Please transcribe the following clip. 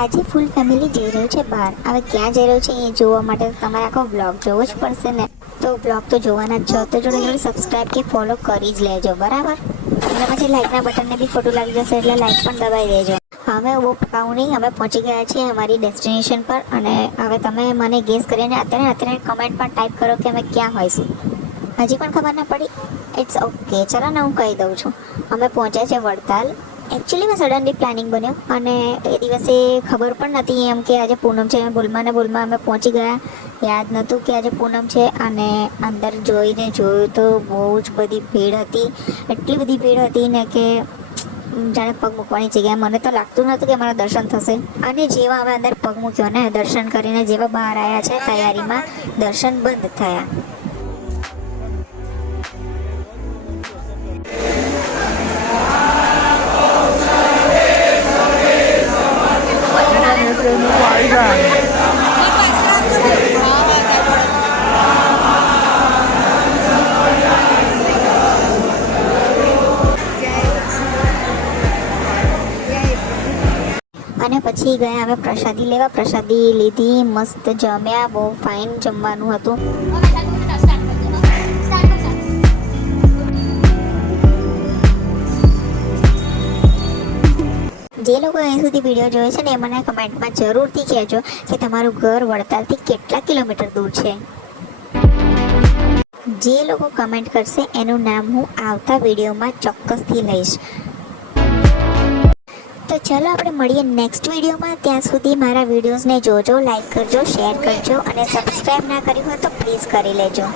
આજે full family જઈ રહ્યું છે બહાર. હવે ક્યાં જઈ રહ્યું છે એ જોવા માટે તમારે આખો બ્લોગ જોવો જ પડશે ને. તો બ્લોગ તો જોવાના જ છો, તો જોડે જોડે સબસ્ક્રાઈબ કે ફોલો કરી જ લેજો, બરાબર. અને પછી લાઇકના બટનને બી ખોટું લાગી જશે એટલે લાઇક પણ દબાવી દેજો. હવે બહુ પકાવું નહીં, અમે પહોંચી ગયા છીએ અમારી ડેસ્ટિનેશન પર. અને હવે તમે મને ગેસ કરીને અત્યારે કમેન્ટ પણ ટાઈપ કરો કે અમે ક્યાં હોઈશું. હજી પણ ખબર ના પડી? ઇટ્સ ઓકે, ચલો ને હું કહી દઉં છું. અમે પહોંચ્યા છે વડતાલ. એકચ્યુઅલીમાં સડનલી પ્લાનિંગ બન્યો અને એ દિવસે ખબર પણ નથી એમ કે આજે પૂનમ છે. બોલમાં અમે પહોંચી ગયા, યાદ નહોતું કે આજે પૂનમ છે. અને અંદર જોયું તો બહુ જ બધી ભીડ હતી. એટલી બધી ભીડ હતી ને કે જાણે પગ મૂકવાની જગ્યા. મને તો લાગતું નહોતું કે મારા દર્શન થશે. અને જેવા અમે અંદર પગ મૂક્યો ને, દર્શન કરીને જેવા બહાર આવ્યા છે તૈયારીમાં, દર્શન બંધ થયા. અને પછી ગયા અમે પ્રસાદી લેવા. પ્રસાદી લીધી, મસ્ત જમ્યા, બહુ ફાઇન જમવાનું હતું. જે લોકો અહીં સુધી વિડીયો જોવે છે ને એ મને કમેન્ટમાં જરૂરથી કહેજો કે તમારું ઘર વડતાલથી કેટલા કિલોમીટર દૂર છે. જે લોકો કમેન્ટ કરશે એનું નામ હું આવતા વિડીયોમાં ચોક્કસથી લઈશ. તો ચલો આપણે મળીએ નેક્સ્ટ વિડીયોમાં. ત્યાં સુધી મારા વિડીયોઝને જોજો, લાઈક કરજો, શેર કરજો અને સબસ્ક્રાઈબ ના કર્યું હોય તો પ્લીઝ કરી લેજો.